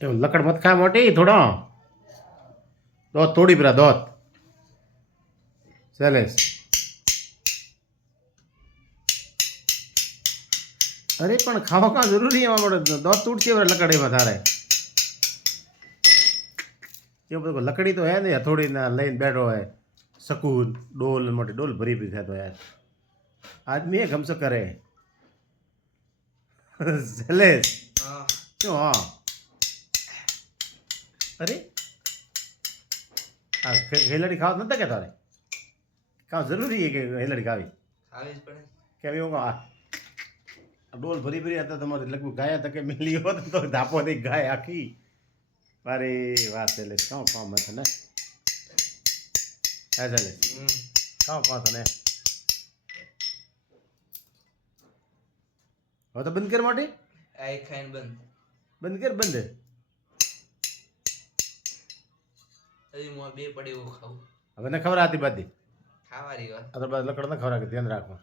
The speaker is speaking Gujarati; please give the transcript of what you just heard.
એવું લકડ મત ખા મોટી થોડો દોત તોડી પરા દોત શૈલેષ અરે પણ ખાવા કાં જરૂરી એમાં મળે દોત તૂટશે લકડ એમાં તારે એવું બધું લકડી તો હે ને હથોડી ના લઈને બેઠો હોય શકૂન ડોલ મોટી ડોલ ભરી ભરી ખાતો યાર આદમી એક હમસો કરે શૈલેષ क्यों हाँ अरे हेलड़ी खाओ नता क्या तारे खाओ जरूरी है कि हेलड़ी खावी ખાવી જ પડે क्या भी होगा डोल भरी भरी आता तुम्हारे लगभग गाय तक के मिली हो तो धापो दे गाय आखी अरे वाह चले कौन कौन मत ने ऐसा ले कौन कौन तने हो तो बंद कर मोटी આ એક ખાઈને બંધ बंद कर बंद હજી મોં બે પડે એવું ખાવું હવે ને ખબર આતી બાતી ખાવાની વાત અદર બાદ લકડ ના ખવરા કે ધ્યાન રાખવા